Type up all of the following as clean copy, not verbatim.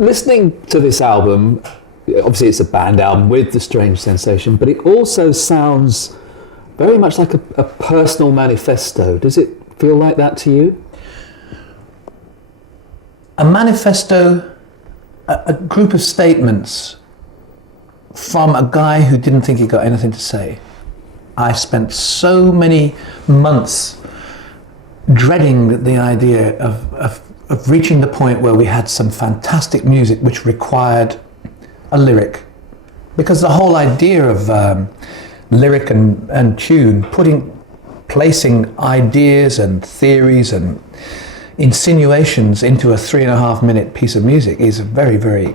listening to this album, obviously it's a band album with The Strange Sensation, but it also sounds very much like a personal manifesto. Does it feel like that to you? A manifesto, a group of statements from a guy who didn't think he got anything to say. I spent so many months dreading the idea of reaching the point where we had some fantastic music which required a lyric. Because the whole idea of lyric and tune, placing ideas and theories and insinuations into a 3.5 minute piece of music is a very, very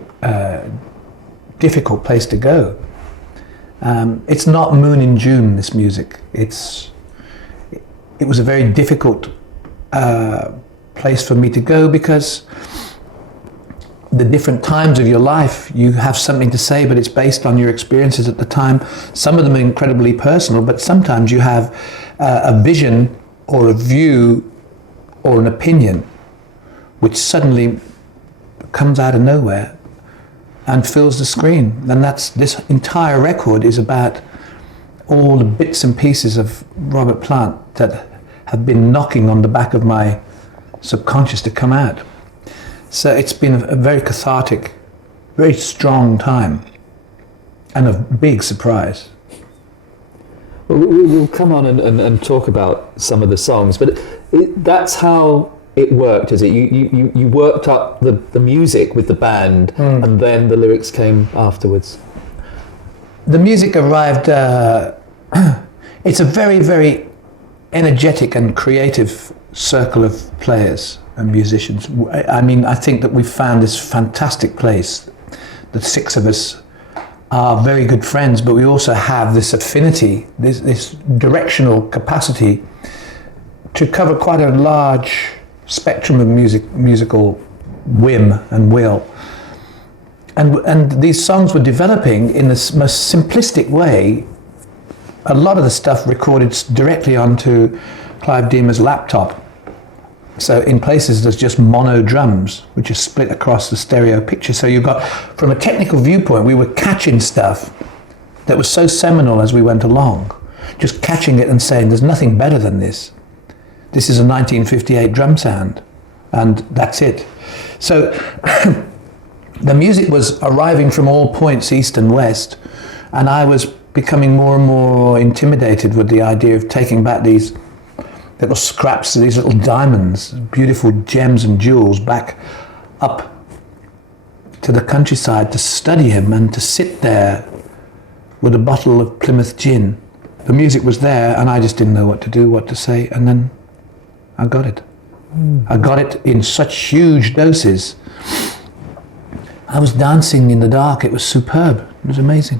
difficult place to go. It's not Moon in June, this music. It was a very difficult place for me to go, because the different times of your life, you have something to say, but it's based on your experiences at the time. Some of them are incredibly personal, but sometimes you have a vision or a view or an opinion which suddenly comes out of nowhere and fills the screen. And this entire record is about all the bits and pieces of Robert Plant that have been knocking on the back of my subconscious to come out. So it's been a very cathartic, very strong time, and a big surprise. Well, we'll come on and talk about some of the songs, but that's how it worked, is it? You worked up the music with the band, and then the lyrics came afterwards. The music arrived, it's a very, very energetic and creative circle of players and musicians. I mean, I think that we found this fantastic place. The 6 of us are very good friends, but we also have this affinity, this directional capacity to cover quite a large spectrum of musical whim and will. And these songs were developing in the most simplistic way. A lot of the stuff recorded directly onto Clive Deemer's laptop. So in places there's just mono drums, which are split across the stereo picture. So you've got, from a technical viewpoint, we were catching stuff that was so seminal as we went along. Just catching it and saying, there's nothing better than this. This is a 1958 drum sound, and that's it. So the music was arriving from all points, east and west, and I was becoming more and more intimidated with the idea of taking back these little scraps, these little diamonds, beautiful gems and jewels, back up to the countryside to study him and to sit there with a bottle of Plymouth gin. The music was there, and I just didn't know what to do, what to say, and then I got it. I got it in such huge doses. I was dancing in the dark. It was superb. It was amazing.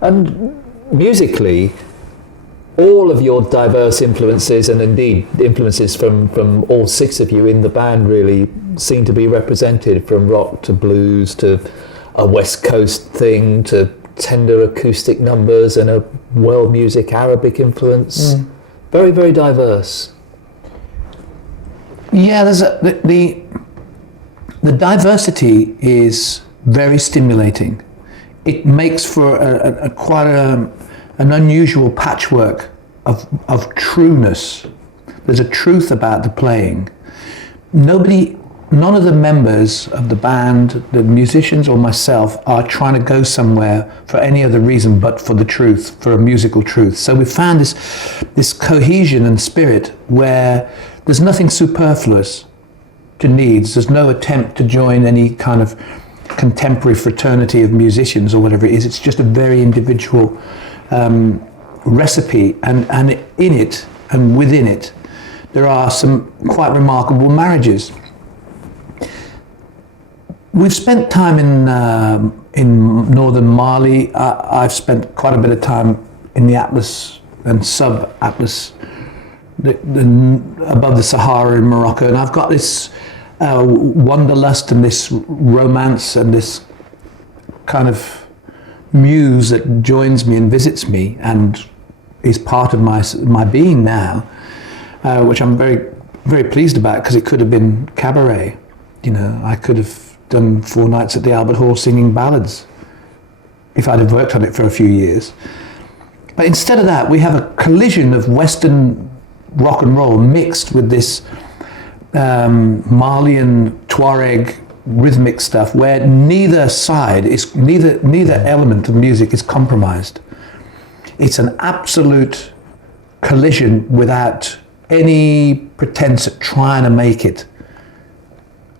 And musically, all of your diverse influences, and indeed influences from all 6 of you in the band, really seem to be represented, from rock to blues to a West Coast thing to tender acoustic numbers and a world music Arabic influence. Very, very diverse. Yeah, there's the diversity is very stimulating. It makes for quite an unusual patchwork of trueness. There's a truth about the playing. None of the members of the band, the musicians or myself, are trying to go somewhere for any other reason but for the truth, for a musical truth. So we found this cohesion and spirit where there's nothing superfluous to needs. There's no attempt to join any kind of contemporary fraternity of musicians or whatever it is. It's just a very individual recipe, and in it and within it there are some quite remarkable marriages. We've spent time in northern Mali. I've spent quite a bit of time in the Atlas and sub-Atlas, above the Sahara in Morocco, and I've got this wanderlust and this romance and this kind of muse that joins me and visits me and is part of my being now, which I'm very, very pleased about, because it could have been cabaret. You know, I could have done 4 nights at the Albert Hall singing ballads if I'd have worked on it for a few years. But instead of that, we have a collision of Western rock and roll mixed with this Malian Tuareg rhythmic stuff, where neither element of music is compromised. It's an absolute collision without any pretense at trying to make it,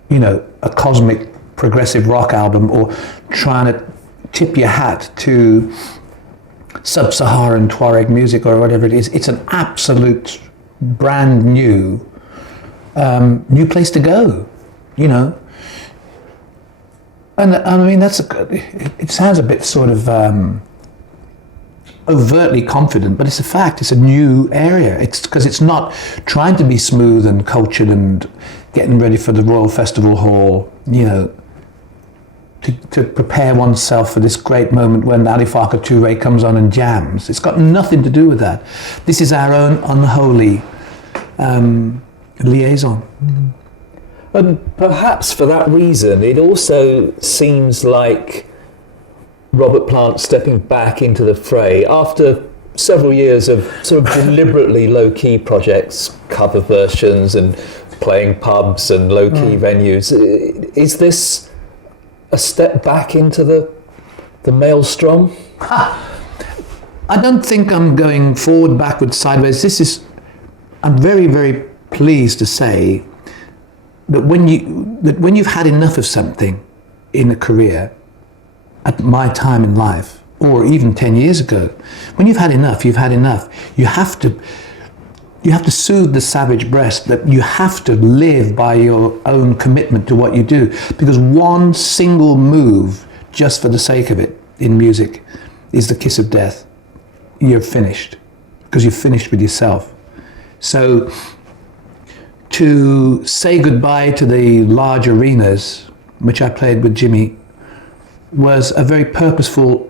a cosmic progressive rock album, or trying to tip your hat to sub-Saharan Tuareg music or whatever it is. It's an absolute brand new place to go, And I mean, it sounds a bit sort of overtly confident, but it's a fact. It's a new area. It's because it's not trying to be smooth and cultured and getting ready for the Royal Festival Hall, to prepare oneself for this great moment when Ali Farka Touré comes on and jams. It's got nothing to do with that. This is our own unholy liaison. And perhaps for that reason, it also seems like Robert Plant stepping back into the fray after several years of sort of deliberately low-key projects, cover versions and playing pubs and low-key venues. Is this a step back into the maelstrom? I don't think I'm going forward, backwards, sideways. I'm very, very pleased to say that when you've had enough of something in a career, at my time in life, or even 10 years ago, when you've had enough, you've had enough. You have to soothe the savage breast, that you have to live by your own commitment to what you do, because one single move, just for the sake of it, in music, is the kiss of death. You're finished, because you're finished with yourself. So to say goodbye to the large arenas, which I played with Jimmy, was a very purposeful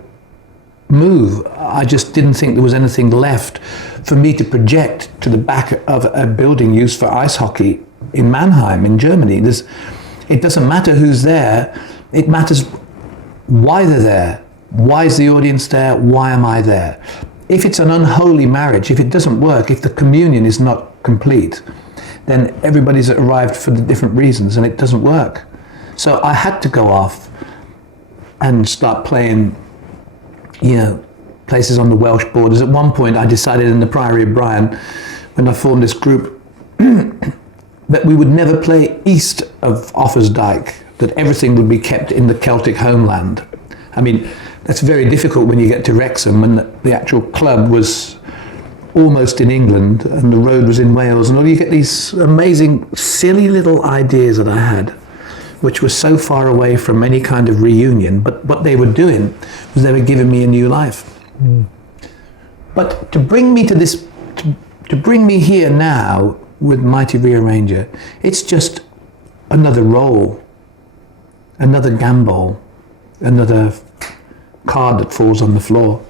move. I just didn't think there was anything left for me to project to the back of a building used for ice hockey in Mannheim, in Germany. It doesn't matter who's there, it matters why they're there. Why is the audience there? Why am I there? If it's an unholy marriage, if it doesn't work, if the communion is not complete, then everybody's arrived for the different reasons and it doesn't work. So I had to go off and start playing, places on the Welsh borders. At one point I decided in the Priory of Bryan, when I formed this group, that we would never play east of Offa's Dyke, that everything would be kept in the Celtic homeland. I mean, that's very difficult when you get to Wrexham, and the actual club was almost in England and the road was in Wales, and all you get these amazing, silly little ideas that I had, which were so far away from any kind of reunion, but what they were doing was they were giving me a new life. But to bring me to this, to bring me here now with Mighty Rearranger, it's just another role, another gamble, another card that falls on the floor.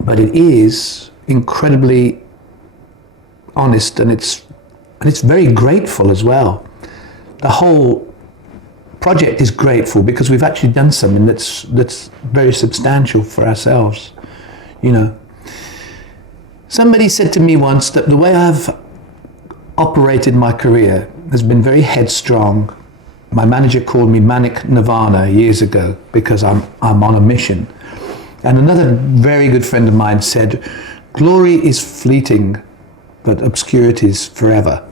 But it is incredibly honest, and it's very grateful as well. The whole project is grateful because we've actually done something that's very substantial for ourselves. Somebody said to me once that the way I've operated my career has been very headstrong. My manager called me Manic Nirvana years ago because I'm on a mission. And another very good friend of mine said, glory is fleeting, but obscurity is forever.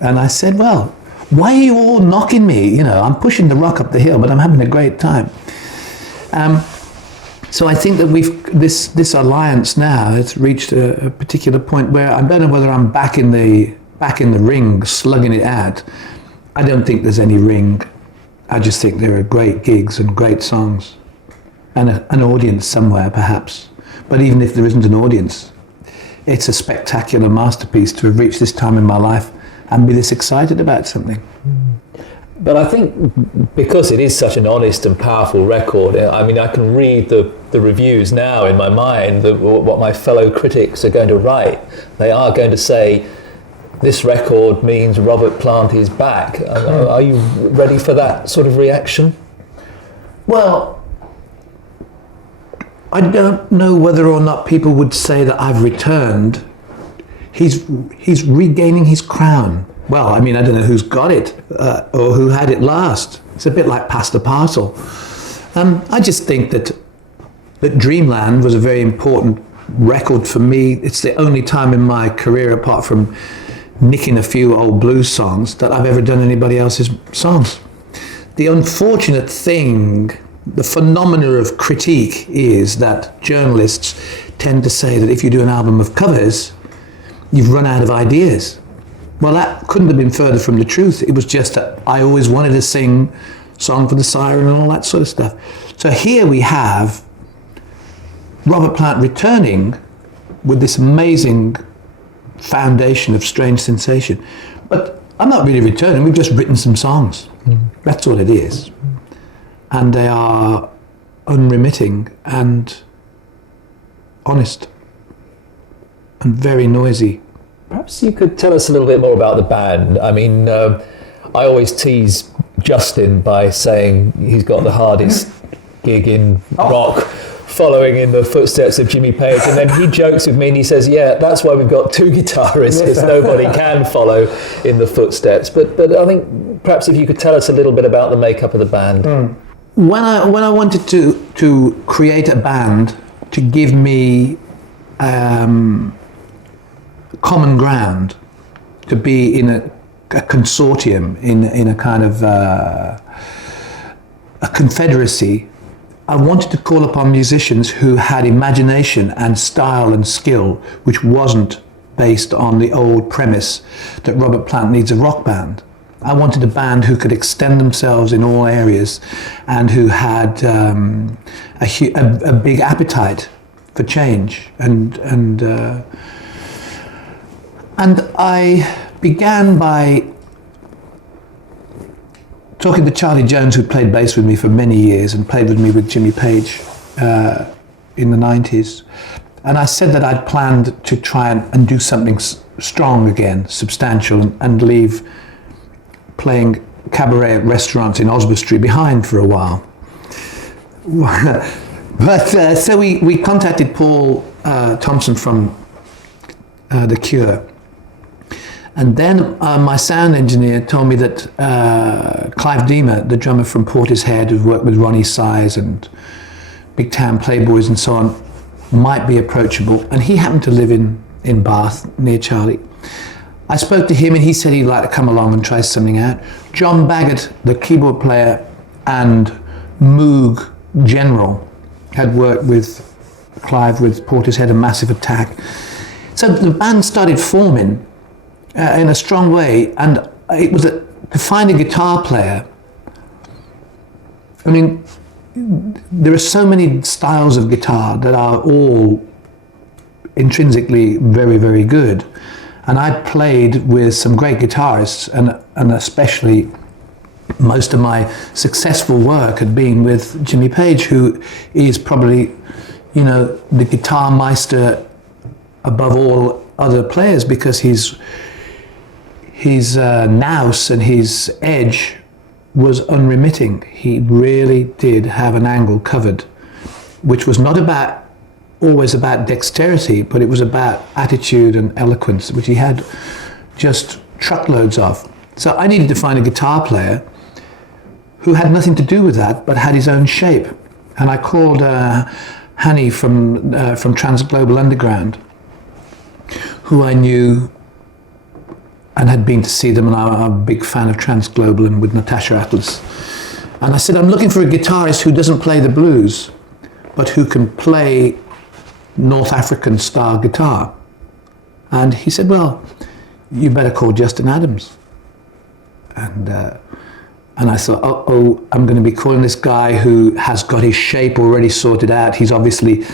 And I said, well, why are you all knocking me? I'm pushing the rock up the hill, but I'm having a great time. So I think that this alliance now has reached a particular point where I don't know whether I'm back in the ring, slugging it out. I don't think there's any ring. I just think there are great gigs and great songs, and an audience somewhere perhaps. But even if there isn't an audience, it's a spectacular masterpiece to have reached this time in my life and be this excited about something. But I think because it is such an honest and powerful record, I mean, I can read the reviews now in my mind, what my fellow critics are going to write. They are going to say, this record means Robert Plant is back. Are you ready for that sort of reaction? Well, I don't know whether or not people would say that I've returned. He's regaining his crown. Well, I mean, I don't know who's got it or who had it last. It's a bit like pass the parcel. I just think that Dreamland was a very important record for me. It's the only time in my career, apart from nicking a few old blues songs, that I've ever done anybody else's songs. The unfortunate thing, the phenomena of critique, is that journalists tend to say that if you do an album of covers, you've run out of ideas. Well, that couldn't have been further from the truth. It was just that I always wanted to sing Song for the Siren and all that sort of stuff. So here we have Robert Plant returning with this amazing foundation of Strange Sensation. But I'm not really returning, we've just written some songs. That's all it is. And they are unremitting and honest and very noisy. Perhaps you could tell us a little bit more about the band. I mean, I always tease Justin by saying he's got the hardest gig in rock, following in the footsteps of Jimmy Page, and then he jokes with me and he says, yeah, that's why we've got two guitarists, because nobody can follow in the footsteps. But I think perhaps if you could tell us a little bit about the makeup of the band. When I wanted to create a band to give me common ground, to be in a consortium, in a kind of a confederacy, I wanted to call upon musicians who had imagination and style and skill, which wasn't based on the old premise that Robert Plant needs a rock band. I wanted a band who could extend themselves in all areas and who had a big appetite for change. And I began by talking to Charlie Jones, who played bass with me for many years and played with me with Jimmy Page in the 90s. And I said that I'd planned to try and do something strong again, substantial, and leave playing cabaret at restaurants in Oswestry behind for a while. But so we contacted Paul Thompson from The Cure. And then my sound engineer told me that Clive Deemer, the drummer from Portishead, who worked with Ronnie Size and Big Town Playboys and so on, might be approachable. And he happened to live in Bath, near Charlie. I spoke to him and he said he'd like to come along and try something out. John Baggott, the keyboard player, and Moog General had worked with Clive with Portishead and Massive Attack. So the band started forming in a strong way, and it was to find a guitar player. I mean, there are so many styles of guitar that are all intrinsically very, very good. And I played with some great guitarists, and especially most of my successful work had been with Jimmy Page, who is probably, the guitar meister above all other players, because his nous and his edge was unremitting. He really did have an angle covered, which was not always about dexterity, but it was about attitude and eloquence, which he had just truckloads of. So I needed to find a guitar player who had nothing to do with that, but had his own shape. And I called Hanny from Transglobal Underground, who I knew and had been to see them, and I'm a big fan of Transglobal and with Natasha Atlas. And I said, I'm looking for a guitarist who doesn't play the blues, but who can play North African style guitar. And he said, well, you better call Justin Adams. And I thought, I'm going to be calling this guy who has got his shape already sorted out. He's obviously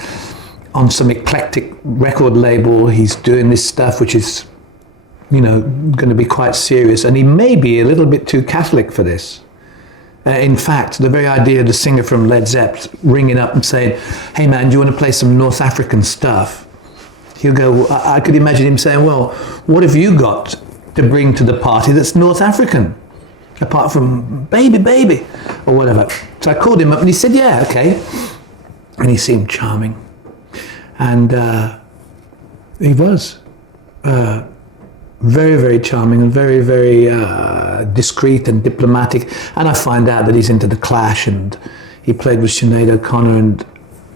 on some eclectic record label. He's doing this stuff which is, going to be quite serious. And he may be a little bit too Catholic for this. In fact, the very idea of the singer from Led Zeppelin ringing up and saying, hey man, do you want to play some North African stuff? He'll go, I could imagine him saying, well, what have you got to bring to the party that's North African, apart from baby, baby, or whatever. So I called him up and he said, yeah, okay. And he seemed charming. And he was very, very charming and very, very discreet and diplomatic. And I find out that he's into The Clash, and he played with Sinead O'Connor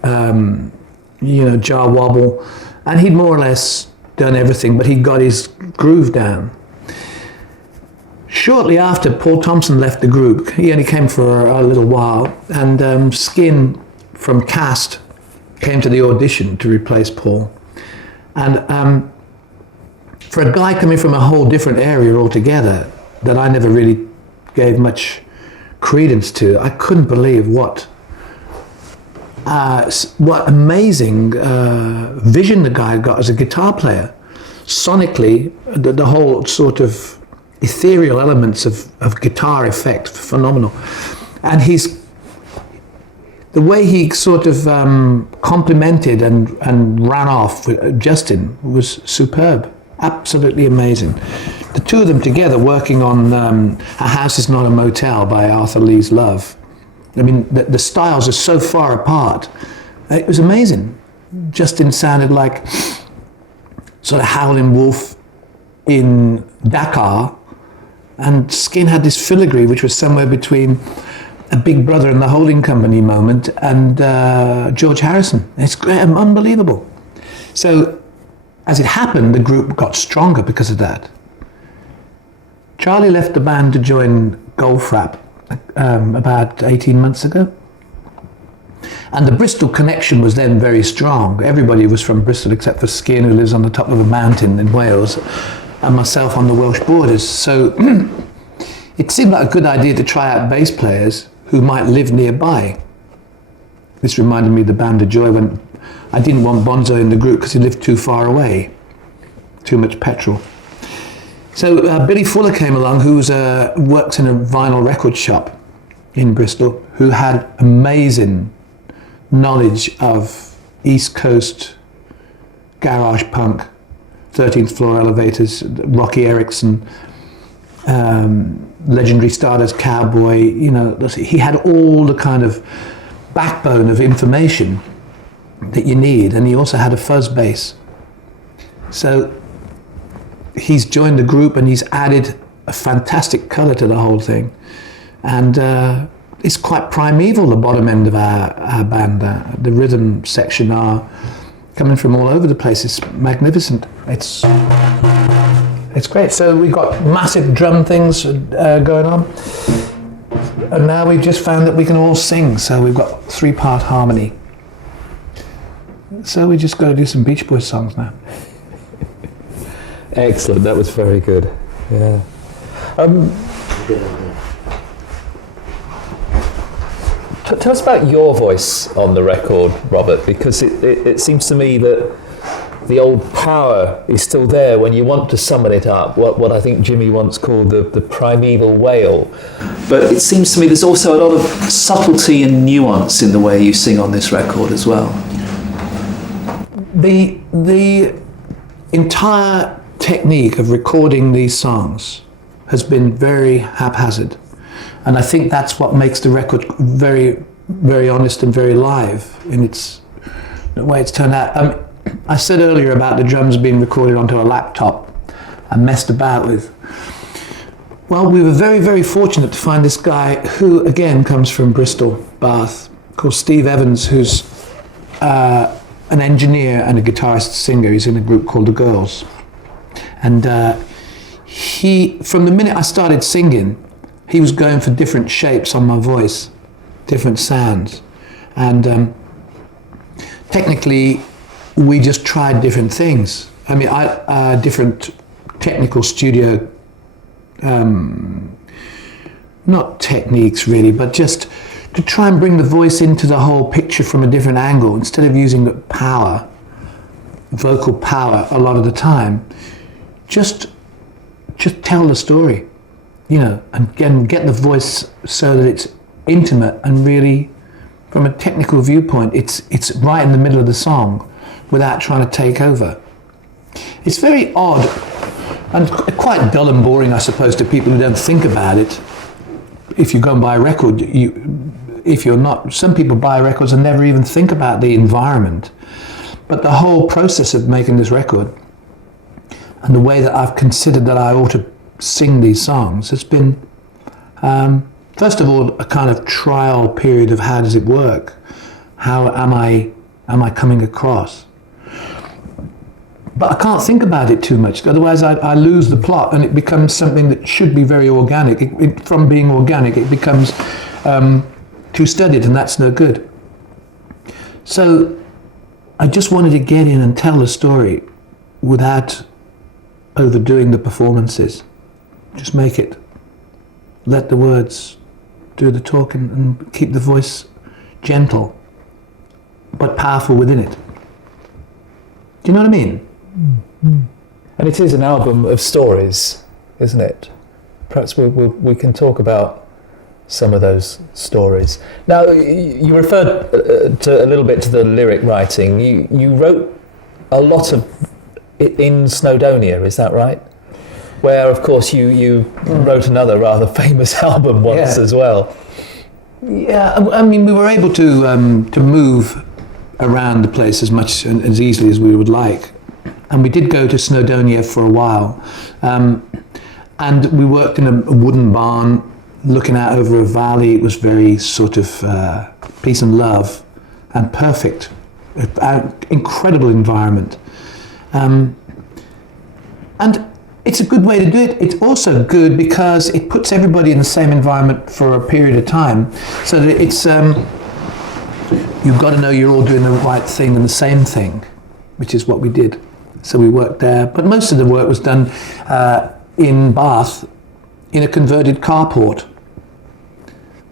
and, Jar Wobble. And he'd more or less done everything, but he got his groove down. Shortly after, Paul Thompson left the group. He only came for a little while, and Skin from Cast came to the audition to replace Paul. And for a guy coming from a whole different area altogether that I never really gave much credence to, I couldn't believe what amazing vision the guy got as a guitar player. Sonically, the whole sort of ethereal elements of guitar effect, phenomenal. And the way he sort of complimented and ran off with Justin was superb, absolutely amazing. The two of them together working on A House Is Not a Motel by Arthur Lee's Love. I mean, the styles are so far apart. It was amazing. Justin sounded like sort of Howlin' Wolf in Dakar, and Skin had this filigree which was somewhere between a Big Brother and the Holding Company moment and George Harrison. It's great, unbelievable. So, as it happened, the group got stronger because of that. Charlie left the band to join Goldfrapp about 18 months ago. And the Bristol connection was then very strong. Everybody was from Bristol except for Skin, who lives on the top of a mountain in Wales, and myself on the Welsh borders. So it seemed like a good idea to try out bass players who might live nearby. This reminded me of the Band of Joy when I didn't want Bonzo in the group because he lived too far away, too much petrol. So Billy Fuller came along, who works in a vinyl record shop in Bristol, who had amazing knowledge of East Coast garage punk, 13th Floor Elevators, Rocky Erickson, legendary Stardust Cowboy. He had all the kind of backbone of information that you need, and he also had a fuzz bass. So he's joined the group and he's added a fantastic colour to the whole thing. And it's quite primeval, the bottom end of our band. The rhythm section are coming from all over the place. It's magnificent. It's great. So we've got massive drum things going on. And now we've just found that we can all sing. So we've got 3-part harmony. So we just got to do some Beach Boys songs now. Excellent, that was very good. Yeah. Tell us about your voice on the record, Robert, because it seems to me that the old power is still there when you want to summon it up, what I think Jimmy once called the primeval wail. But it seems to me there's also a lot of subtlety and nuance in the way you sing on this record as well. The entire technique of recording these songs has been very haphazard, and I think that's what makes the record very, very honest and very live in the way it's turned out. I said earlier about the drums being recorded onto a laptop and messed about with. Well, we were very, very fortunate to find this guy who, again, comes from Bristol, Bath, called Steve Evans, who's an engineer and a guitarist singer. He's in a group called The Girls. And from the minute I started singing, he was going for different shapes on my voice, different sounds. And technically, we just tried different things. I mean, different technical studio, not techniques really, but just to try and bring the voice into the whole picture from a different angle, instead of using power, vocal power a lot of the time. Just tell the story, and get the voice so that it's intimate and really, from a technical viewpoint, it's right in the middle of the song without trying to take over. It's very odd and quite dull and boring, I suppose, to people who don't think about it. If you go and buy a record, if you're not, some people buy records and never even think about the environment. But the whole process of making this record and the way that I've considered that I ought to sing these songs has been, first of all, a kind of trial period of how does it work? How am I coming across? But I can't think about it too much, otherwise I lose the plot and it becomes something that should be very organic. From being organic, it becomes too studied, and that's no good. So I just wanted to get in and tell the story without overdoing the performances. Just make it. Let the words do the talking and keep the voice gentle, but powerful within it. Do you know what I mean? And it is an album of stories, isn't it? Perhaps we can talk about some of those stories. Now, you referred to a little bit to the lyric writing. You wrote a lot of it in Snowdonia, is that right? Where, of course, you wrote another rather famous album once as well. Yeah, I mean, we were able to move around the place as much and as easily as we would like. And we did go to Snowdonia for a while. And we worked in a wooden barn looking out over a valley. It was very sort of peace and love and perfect. Incredible environment. And it's a good way to do it. It's also good because it puts everybody in the same environment for a period of time. So that it's, you've got to know you're all doing the right thing and the same thing, which is what we did. So we worked there. But most of the work was done in Bath, in a converted carport.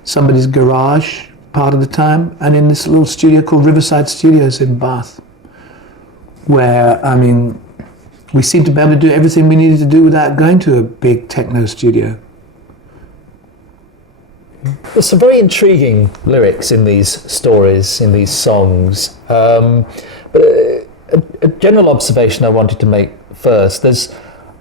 Somebody's garage part of the time, and in this little studio called Riverside Studios in Bath, where, I mean, we seemed to be able to do everything we needed to do without going to a big techno studio. There's some very intriguing lyrics in these stories, in these songs. But a general observation I wanted to make first, there's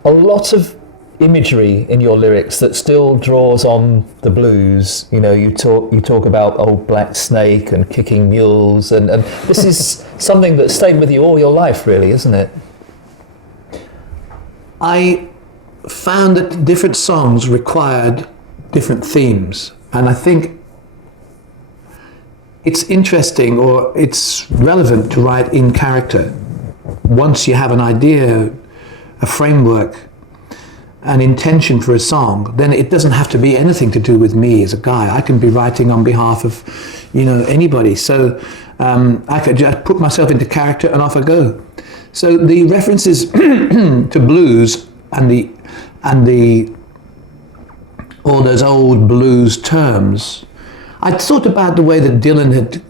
a lot of imagery in your lyrics that still draws on the blues. You know, you talk about Old Black Snake and kicking mules, and this is something that stayed with you all your life, really, isn't it? I found that different songs required different themes, and I think it's interesting, or it's relevant to write in character. Once you have an idea, a framework, an intention for a song, then it doesn't have to be anything to do with me as a guy. I can be writing on behalf of, anybody. So I could just put myself into character and off I go. So the references to blues and all those old blues terms, I'd thought about the way that Dylan had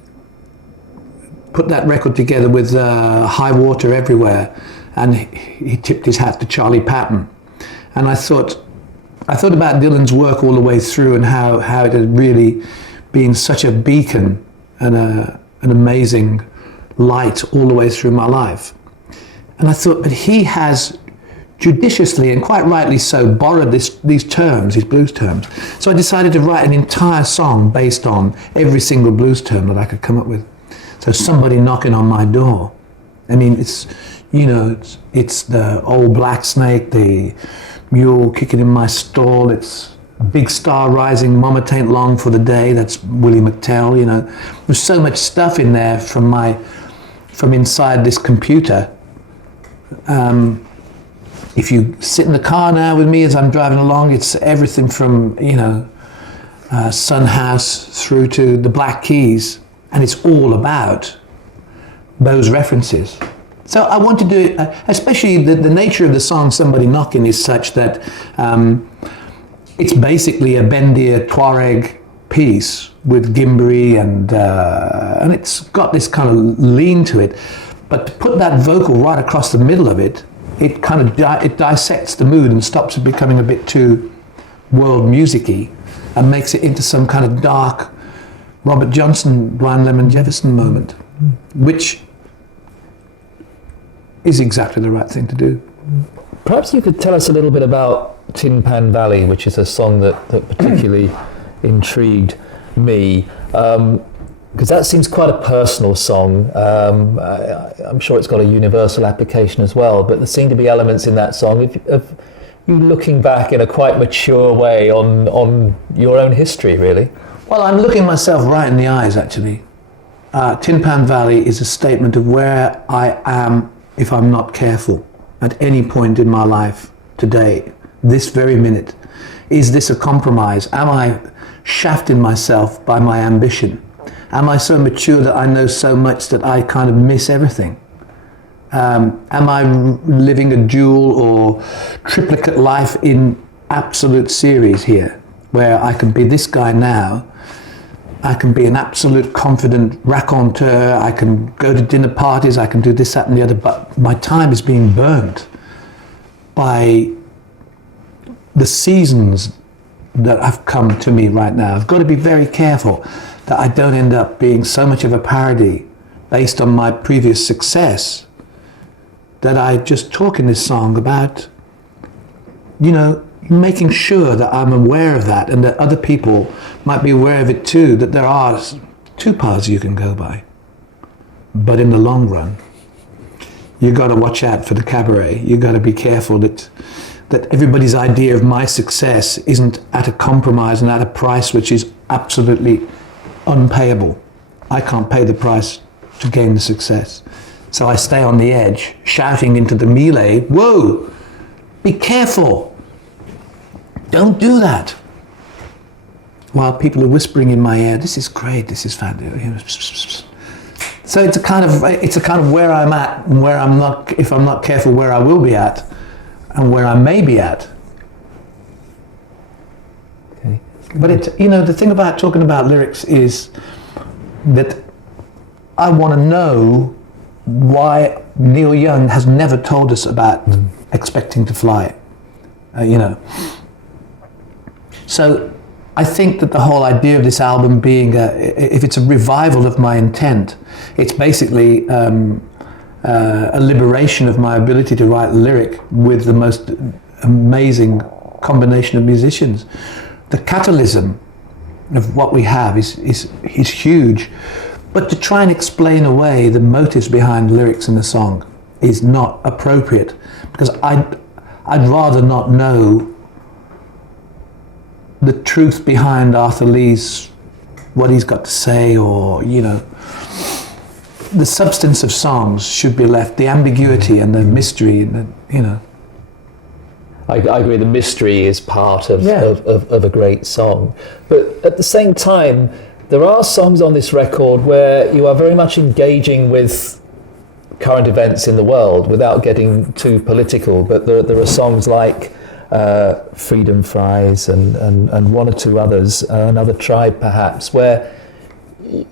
put that record together with High Water Everywhere, and he tipped his hat to Charlie Patton. And I thought about Dylan's work all the way through, and how it had really been such a beacon and an amazing light all the way through my life. And I thought, but he has judiciously and quite rightly so borrowed these terms, these blues terms. So I decided to write an entire song based on every single blues term that I could come up with. So somebody knocking on my door. I mean, it's the old black snake, the mule kicking in my stall, it's a big star rising, mama tain't long for the day, that's Willie McTell, There's so much stuff in there from inside this computer. If you sit in the car now with me as I'm driving along, it's everything from, Sun House through to the Black Keys, and it's all about those references. So I want to do it, especially the nature of the song Somebody Knocking is such that it's basically a Bendir Tuareg piece with Gimbri, and it's got this kind of lean to it. But to put that vocal right across the middle of it, it kind of it dissects the mood and stops it becoming a bit too world music-y and makes it into some kind of dark Robert Johnson, Blind Lemon Jefferson moment, which is exactly the right thing to do. Perhaps you could tell us a little bit about Tin Pan Valley, which is a song that particularly intrigued me, because that seems quite a personal song. I'm sure it's got a universal application as well, but there seem to be elements in that song of you looking back in a quite mature way on your own history, really. Well, I'm looking myself right in the eyes, actually. Tin Pan Valley is a statement of where I am if I'm not careful at any point in my life today, this very minute. Is this a compromise? Am I shafting myself by my ambition? Am I so mature that I know so much that I kind of miss everything? Am I living a dual or triplicate life in absolute series here, where I can be this guy now, I can be an absolute confident raconteur, I can go to dinner parties, I can do this, that and the other, but my time is being burnt by the seasons that have come to me right now. I've got to be very careful that I don't end up being so much of a parody based on my previous success that I just talk in this song about, making sure that I'm aware of that and that other people might be aware of it too, that there are two paths you can go by. But in the long run, you got to watch out for the cabaret. You got to be careful that everybody's idea of my success isn't at a compromise and at a price which is absolutely unpayable. I can't pay the price to gain the success. So I stay on the edge, shouting into the melee, whoa, be careful. Don't do that. While people are whispering in my ear, this is great, this is fantastic. So it's a kind of where I'm at and where I'm not, if I'm not careful, where I will be at and where I may be at. Okay. But the thing about talking about lyrics is that I want to know why Neil Young has never told us about expecting to fly. So I think that the whole idea of this album being, if it's a revival of my intent, it's basically a liberation of my ability to write lyric with the most amazing combination of musicians. The catalysm of what we have is huge, but to try and explain away the motives behind lyrics in the song is not appropriate, because I'd rather not know the truth behind Arthur Lee's, what he's got to say, or the substance of songs should be left, the ambiguity and the mystery, and I agree, the mystery is part of a great song. But at the same time, there are songs on this record where you are very much engaging with current events in the world without getting too political. But there are songs like Freedom Fries and one or two others, Another Tribe perhaps, where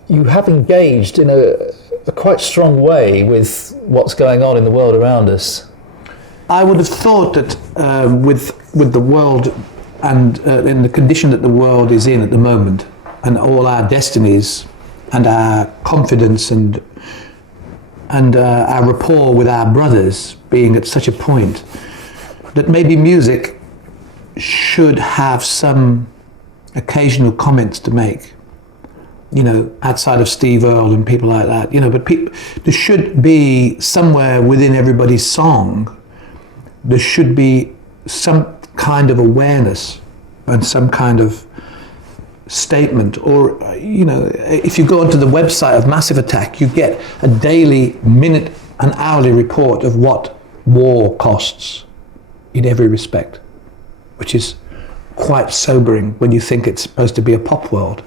you have engaged in a quite strong way with what's going on in the world around us. I would have thought that with the world and in the condition that the world is in at the moment, and all our destinies and our confidence and our rapport with our brothers being at such a point, that maybe music should have some occasional comments to make, outside of Steve Earle and people like that, but there should be somewhere within everybody's song, there should be some kind of awareness and some kind of statement, or if you go onto the website of Massive Attack, you get a daily, minute and hourly report of what war costs in every respect, which is quite sobering when you think it's supposed to be a pop world.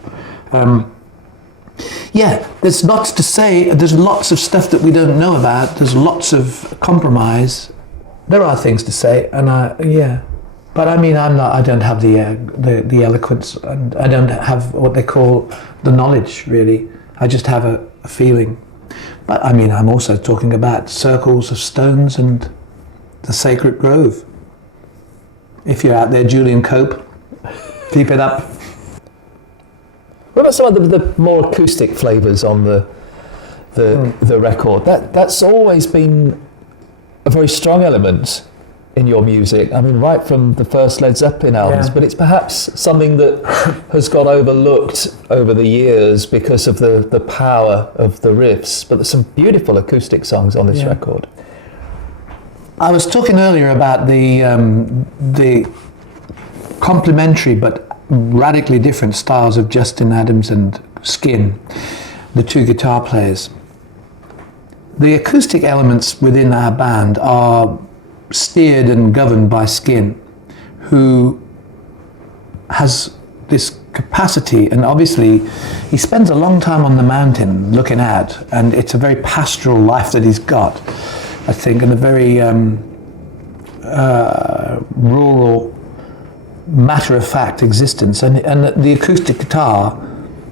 There's lots to say, there's lots of stuff that we don't know about, there's lots of compromise. There are things to say, and but I don't have the eloquence, and I don't have what they call the knowledge, really. I just have a feeling. But I'm also talking about Circles of Stones and The Sacred Grove. If you're out there, Julian Cope, keep it up. What about some of the more acoustic flavours on the record? That's always been a very strong element in your music. I mean, right from the first Led Zeppelin albums, Yeah. but it's perhaps something that has got overlooked over the years because of the power of the riffs. But there's some beautiful acoustic songs on this Yeah. record. I was talking earlier about the complementary but radically different styles of Justin Adams and Skin, the two guitar players. The acoustic elements within our band are steered and governed by Skin, who has this capacity, and obviously he spends a long time on the mountain looking out, and it's a very pastoral life that he's got, I think, and a very rural, matter-of-fact existence. And the acoustic guitar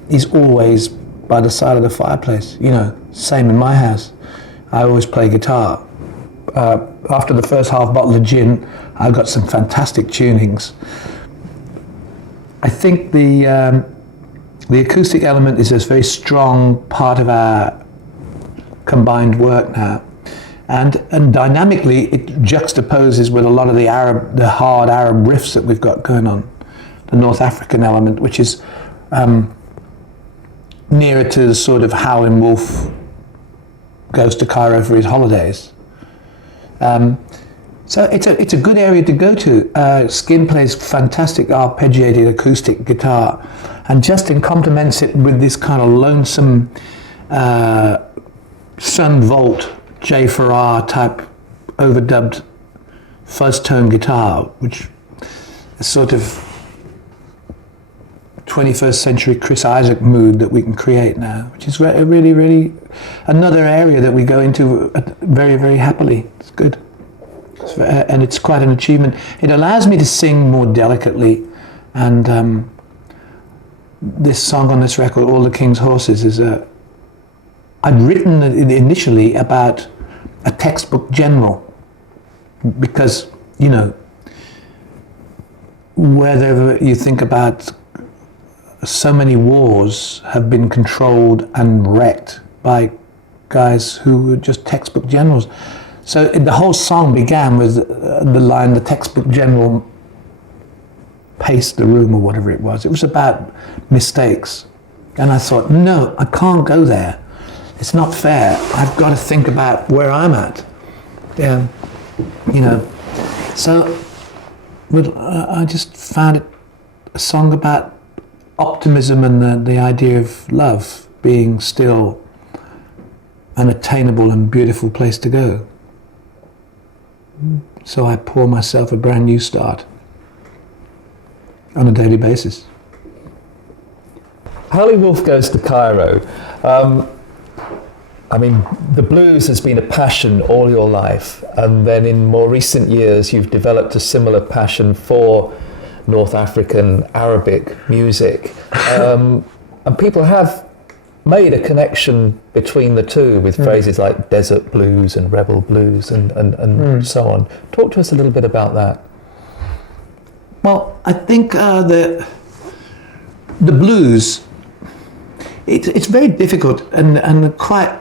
is always by the side of the fireplace. You know, same in my house. I always play guitar. After the first half bottle of gin, I got some fantastic tunings. I think the acoustic element is a very strong part of our combined work now. And dynamically, it juxtaposes with a lot of the hard Arab riffs that we've got going on. The North African element, which is nearer to the sort of Howlin' Wolf goes to Cairo for his holidays. So it's a good area to go to. Skin plays fantastic arpeggiated acoustic guitar, and Justin complements it with this kind of lonesome Sun Volt, Jay Farrar type overdubbed fuzz tone guitar, which is sort of 21st century Chris Isaak mood that we can create now, which is really, really another area that we go into very, very happily. It's good. And it's quite an achievement. It allows me to sing more delicately, and this song on this record, All the King's Horses, is I'd written it initially about a textbook general, because, you know, whether you think about so many wars have been controlled and wrecked by guys who were just textbook generals. So the whole song began with the line, the textbook general paced the room, or whatever it was. It was about mistakes. And I thought, no, I can't go there. It's not fair. I've got to think about where I'm at. Yeah, you know. So I just found it a song about optimism and the idea of love being still an attainable and beautiful place to go. So I pour myself a brand new start on a daily basis. Howlin' Wolf goes to Cairo. I mean, the blues has been a passion all your life, and then in more recent years you've developed a similar passion for North African Arabic music. And people have made a connection between the two with phrases like desert blues and rebel blues and so on. Talk to us a little bit about that. Well, I think the blues, it's very difficult and quite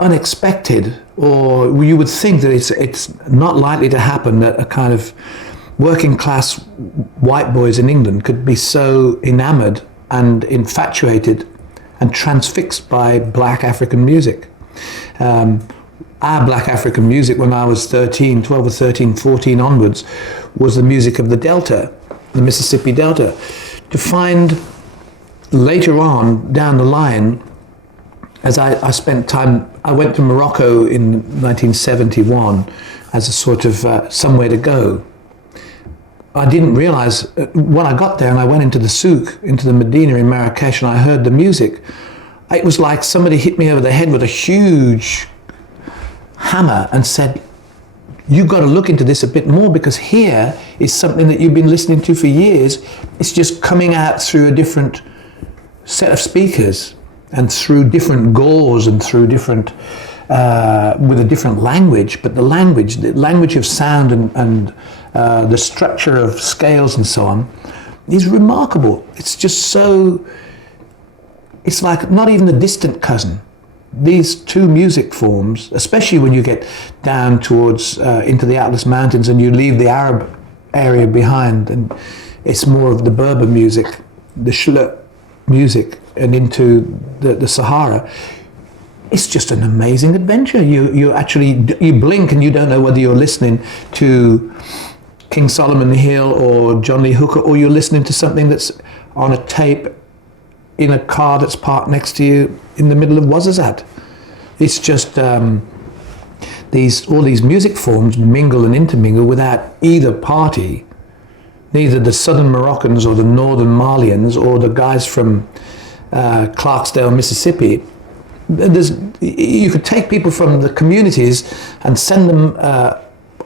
unexpected, or you would think that it's not likely to happen that a kind of working class white boys in England could be so enamored and infatuated and transfixed by black African music. Our black African music when I was 12 or 13, 14 onwards was the music of the Delta, the Mississippi Delta. To find later on down the line, as I spent time, I went to Morocco in 1971 as a sort of somewhere to go. I didn't realize, when I got there and I went into the souk, into the Medina in Marrakesh, and I heard the music, it was like somebody hit me over the head with a huge hammer and said, you've got to look into this a bit more, because here is something that you've been listening to for years. It's just coming out through a different set of speakers and through different gauze and through different, with a different language, but the language of sound and the structure of scales and so on is remarkable. It's just so, it's like not even a distant cousin. these two music forms, especially when you get down towards into the Atlas Mountains and you leave the Arab area behind, and it's more of the Berber music, the shla music, and into the Sahara. It's just an amazing adventure. You actually, you blink and you don't know whether you're listening to King Solomon Hill or John Lee Hooker, or you're listening to something that's on a tape in a car that's parked next to you in the middle of Ouarzazate. It's just all these music forms mingle and intermingle without either party, neither the southern Moroccans or the northern Malians or the guys from Clarksdale, Mississippi. You could take people from the communities and send them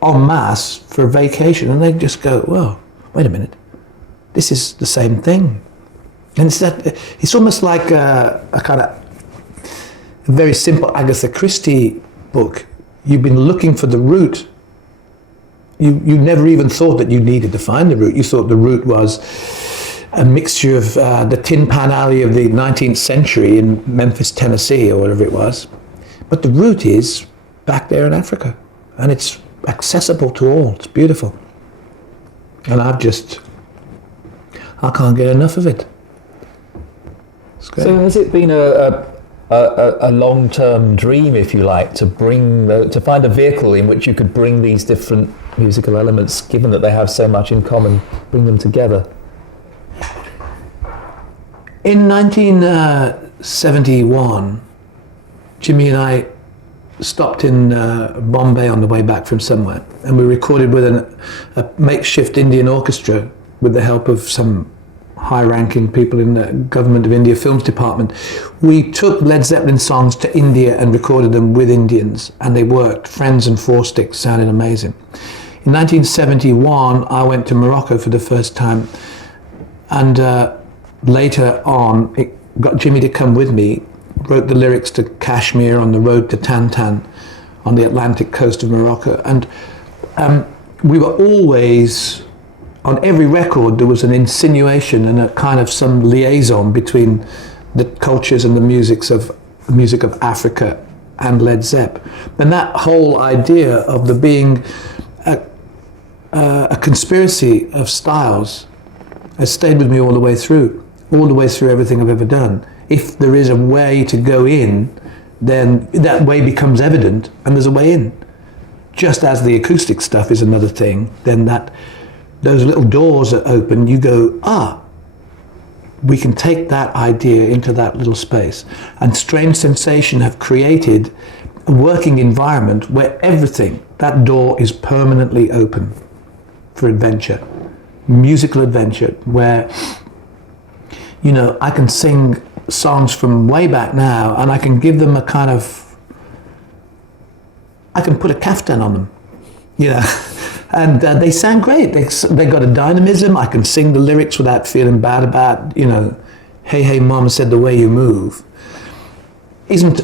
en masse for a vacation, and they'd just go, well, wait a minute, this is the same thing. And it's almost like a kind of very simple Agatha Christie book. You've been looking for the root. You never even thought that you needed to find the root. You thought the root was a mixture of the Tin Pan Alley of the 19th century in Memphis, Tennessee, or whatever it was. But the root is back there in Africa, and it's accessible to all. It's beautiful. And I can't get enough of it. It's great. So has it been a long-term dream, if you like, to find a vehicle in which you could bring these different musical elements, given that they have so much in common, bring them together? In 1971, Jimmy and I stopped in Bombay on the way back from somewhere, and we recorded with a makeshift Indian orchestra with the help of some high-ranking people in the Government of India Films Department. We took Led Zeppelin songs to India and recorded them with Indians, and they worked. Friends and Four Sticks sounded amazing. In 1971, I went to Morocco for the first time, and later on, it got Jimmy to come with me, wrote the lyrics to Kashmir on the road to Tantan on the Atlantic coast of Morocco. And we were always, on every record, there was an insinuation and a kind of some liaison between the cultures and the music of Africa and Led Zepp. And that whole idea of there being a conspiracy of styles has stayed with me all the way through everything I've ever done. If there is a way to go in, then that way becomes evident, and there's a way in. Just as the acoustic stuff is another thing, then those little doors that open, you go, we can take that idea into that little space. And Strange Sensation have created a working environment where that door is permanently open for adventure, musical adventure, where I can sing songs from way back now, and I can give them I can put a kaftan on them, and they sound great. They got a dynamism. I can sing the lyrics without feeling bad about, hey, hey, mom said the way you move. Isn't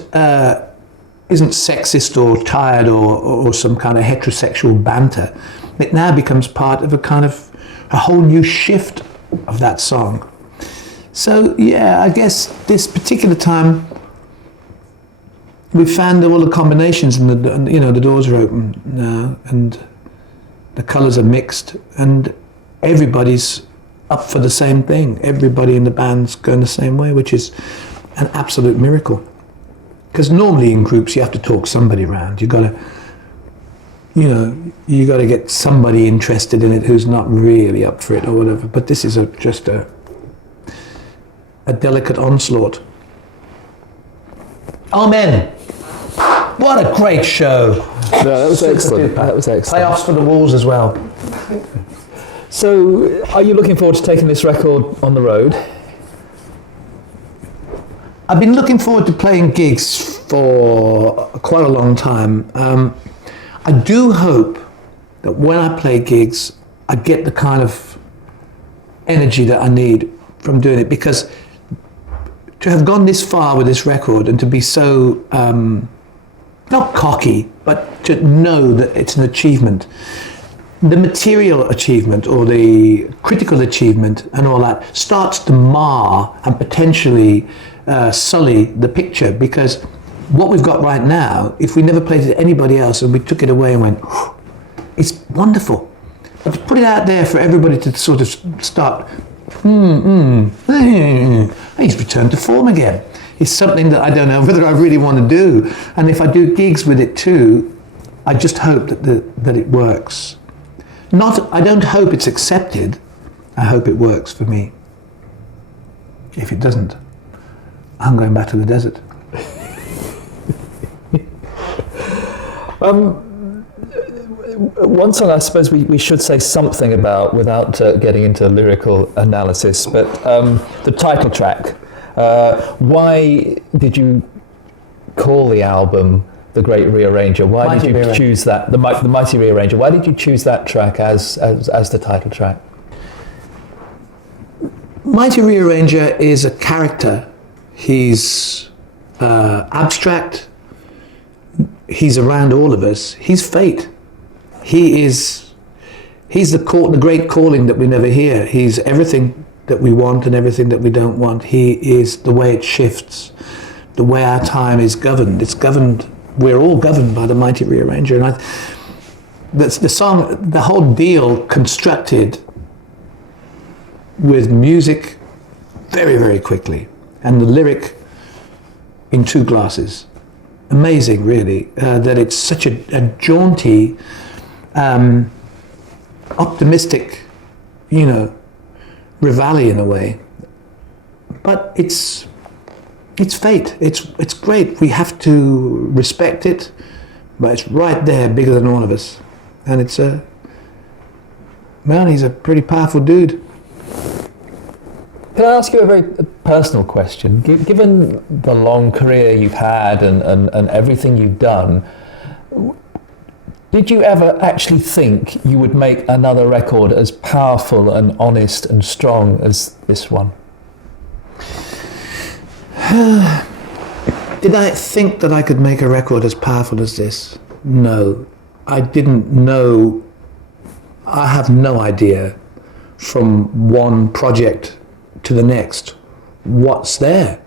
sexist or tired or some kind of heterosexual banter. It now becomes part of a whole new shift of that song. So yeah, I guess this particular time we found all the combinations, and the doors are open now, and the colours are mixed, and everybody's up for the same thing. Everybody in the band's going the same way, which is an absolute miracle. Because normally in groups you have to talk somebody around. You got to get somebody interested in it who's not really up for it or whatever. But this is just a delicate onslaught. Amen. What a great show. No, that was excellent. That was excellent. Playoffs for the Wolves as well. So, are you looking forward to taking this record on the road? I've been looking forward to playing gigs for quite a long time. I do hope that when I play gigs, I get the kind of energy that I need from doing it, because to have gone this far with this record and to be so, not cocky, but to know that it's an achievement, the material achievement or the critical achievement and all that starts to mar and potentially sully the picture, because what we've got right now, if we never played it to anybody else and we took it away and went, it's wonderful. But to put it out there for everybody to sort of start, he's returned to form again. It's something that I don't know whether I really want to do. And if I do gigs with it too, I just hope that it works. I don't hope it's accepted. I hope it works for me. If it doesn't, I'm going back to the desert. One song I suppose we should say something about without getting into lyrical analysis, but the title track. Why did you call the album The Great Rearranger? Why did you choose that, the Mighty Rearranger? Why did you choose that track as the title track? Mighty Rearranger is a character. He's abstract. He's around all of us. He's fate. He's the great calling that we never hear. He's everything that we want and everything that we don't want. He is the way it shifts, the way our time is governed. It's governed. We're all governed by the Mighty Rearranger. And that's the song, the whole deal constructed with music very, very quickly, and the lyric in 2 glasses. Amazing, really, that it's such a jaunty, optimistic, reveille in a way. But it's fate. It's great. We have to respect it, but it's right there, bigger than all of us. And he's a pretty powerful dude. Can I ask you a very personal question? Given the long career you've had and everything you've done, did you ever actually think you would make another record as powerful and honest and strong as this one? Did I think that I could make a record as powerful as this? No. I didn't know. I have no idea from one project to the next what's there.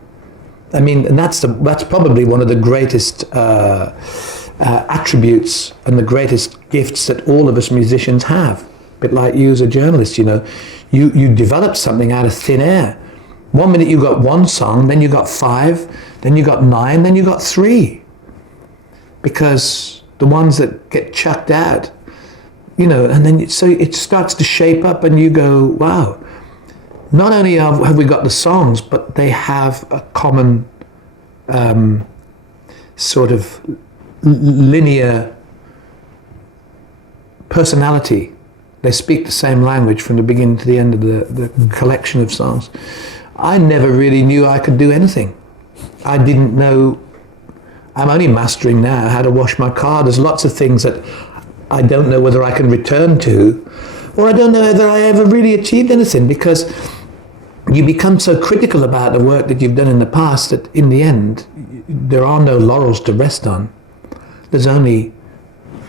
I mean, and that's probably one of the greatest attributes and the greatest gifts that all of us musicians have. A bit like you as a journalist, you develop something out of thin air. 1 minute you got 1 song, then you got 5, then you got 9, then you got 3. Because the ones that get chucked out, and then so it starts to shape up and you go, wow. Not only have we got the songs, but they have a common sort of linear personality. They speak the same language from the beginning to the end of the collection of songs. I never really knew I could do anything. I didn't know. I'm only mastering now how to wash my car. There's lots of things that I don't know whether I can return to, or I don't know whether I ever really achieved anything, because you become so critical about the work that you've done in the past that in the end, there are no laurels to rest on. There's only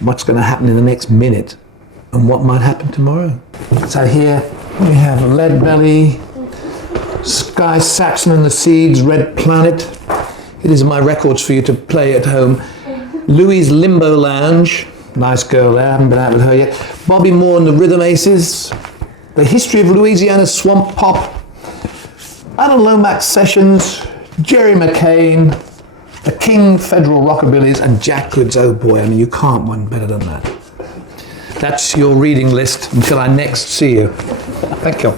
what's going to happen in the next minute and what might happen tomorrow. So here we have Leadbelly, Sky Saxon and the Seeds, Red Planet. It is my records for you to play at home. Louise Limbo Lounge, nice girl there, I haven't been out with her yet. Bobby Moore and the Rhythm Aces, The History of Louisiana Swamp Pop, Alan Lomax Sessions, Jerry McCain, the King Federal Rockabillys, and Jack Goods. Oh boy, I mean, you can't one better than that. That's your reading list until I next see you. Thank you.